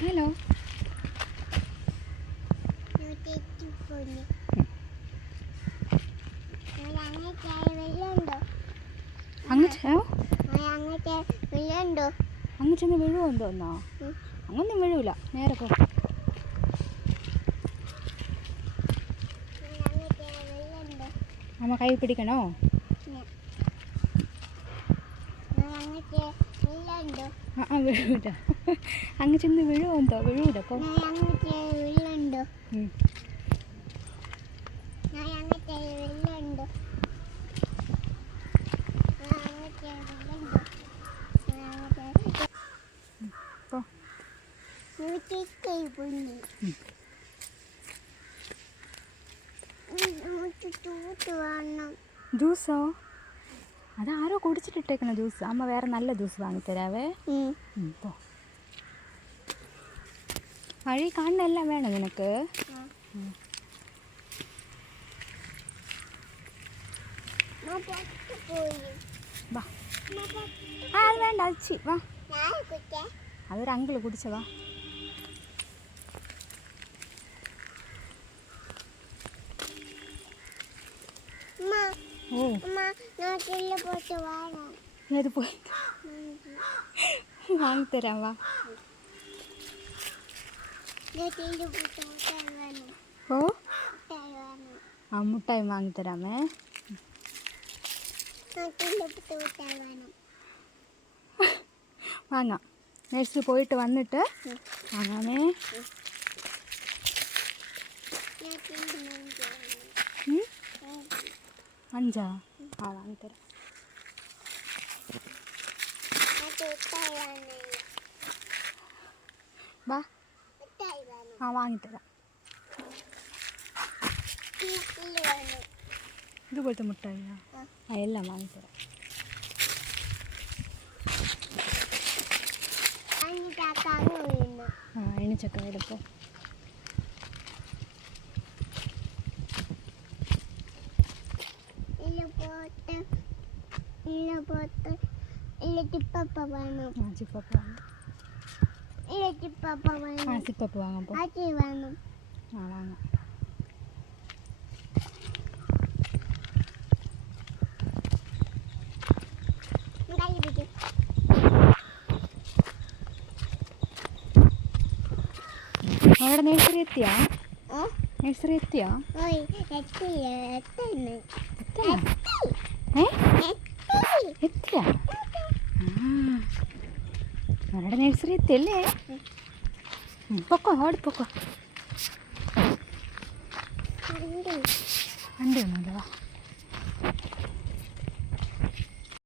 Hello. അങ്ങ് ചെന്ന് വീഴുമെന്തോന്നോ? അങ്ങൊന്നും വീഴൂല, നേരെ പോ. അമ്മ കൈ പിടിക്കണോ? വീഴൂല. അങ്ങ് ചെന്ന് വീഴുമെന്തോ? വീഴൂല പോ. ജ്യൂസോ? അതാരോ കുടിച്ചിട്ടിട്ടേക്കണ ജ്യൂസ്. അമ്മ വേറെ നല്ല ജ്യൂസ് വാങ്ങിത്തരാവേ. പോ. വഴി കാണുന്നെല്ലാം വേണം നിനക്ക്? വാ. അത് വേണ്ട, അച്ചി വാ. അതൊരു അങ്കിള് കുടിച്ചവാ. ഏത് പോയി വാങ്ങിത്തരാം വാ. ഓ ആ മുട്ടായി വാങ്ങിത്തരാമേ. വാങ്ങാം. നേഴ്സിൽ പോയിട്ട് വന്നിട്ട് വാങ്ങാമേ. അഞ്ചാ? ആ വാങ്ങിത്തരാം. വാ. ആ വാങ്ങിത്തരാം. ഇതുപോലത്തെ മുട്ടായിയാ? ആ എല്ലാം വാങ്ങിത്തരാം. ആ എണിച്ചക്ക എടുപ്പോ. ചിപ്പപ്പ വാങ്ങാം പോ. ആ വാങ്ങാം. അവിടെ നേഴ്സറി എത്തിയാ? നേഴ്സറി എത്തിയാ? എത്തിയാ? അവിടെ നേഴ്സറി എത്തിയല്ലേ? പൊക്കോ, ഓടിപ്പൊക്കോ. വണ്ടി ഒന്നുമില്ല. വാ.